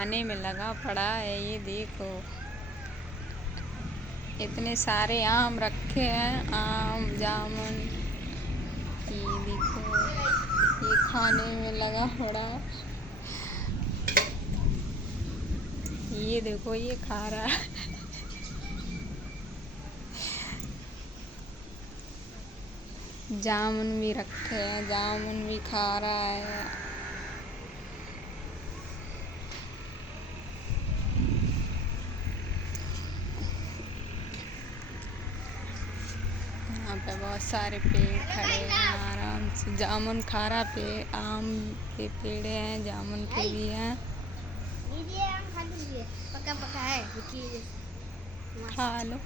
खाने में लगा पड़ा है। ये देखो इतने सारे आम रखे हैं, आम जामुन। ये देखो ये खाने में लगा पड़ा है। ये देखो ये खा रहा है। जामुन भी रखे हैं, जामुन भी खा रहा है। यहाँ पे बहुत सारे पेड़ खड़े हैं, आराम से जामुन खा रहा। पेड़ आम के पेड़ हैं, जामुन के भी हैं। ये आम खा लीजिए, पका पका है। खा लो।